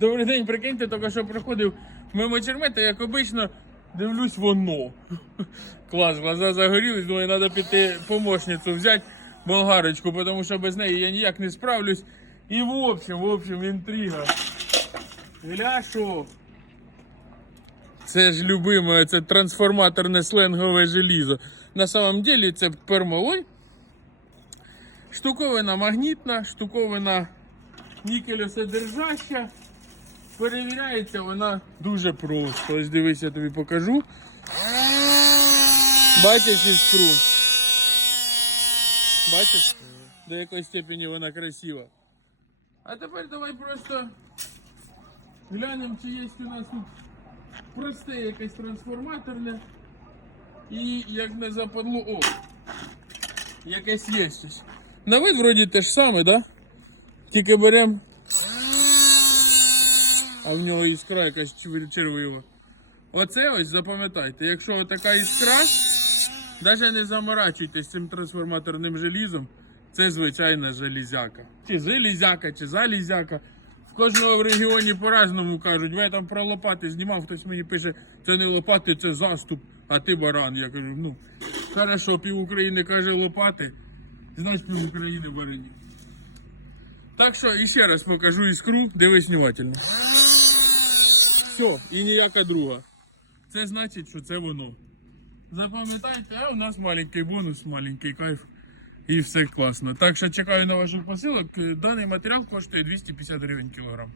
Добрий день, прикиньте, тільки що проходив мимо чермета, як обично, дивлюсь воно. Клас, глаза загорілись, думаю, треба піти помощницю взяти болгарочку, тому що без неї я ніяк не справлюсь. І в общем, в общем, інтрига. Гля що? Це ж любиме, це трансформаторне сленгове желізо. На самом деле це пермолой. Штуковина магнітна, штуковина нікелесодержаща. Перевіряється вона дуже просто. Ось дивись, я тобі покажу. Бачиш іскру? Бачиш? До якої степені вона красива. А тепер давай просто глянемо, чи є у нас тут просте якесь трансформаторне. І як не западло. О! Якесь є щось. На вид вроді те ж саме, да? Тільки беремо. А в нього іскра якась чер- червива. Оце ось запам'ятайте, якщо така іскра, навіть не заморачуйтесь цим трансформаторним желізом, це звичайна железяка. Чи железяка, чи залізяка. В кожного в регіоні по-разному кажуть. Ви там про лопати знімав, хтось мені пише, це не лопати, це заступ, а ти баран. Я кажу, ну, хорошо, пів України каже лопати, значить пів України баранів. Так що іще раз покажу іскру, дивись внимательно. Все, і ніяка друга. Це значить, що це воно. Запам'ятайте, а у нас маленький бонус, маленький кайф. І все класно. Так що чекаю на ваших посилок. Даний матеріал коштує 250 гривень кілограм.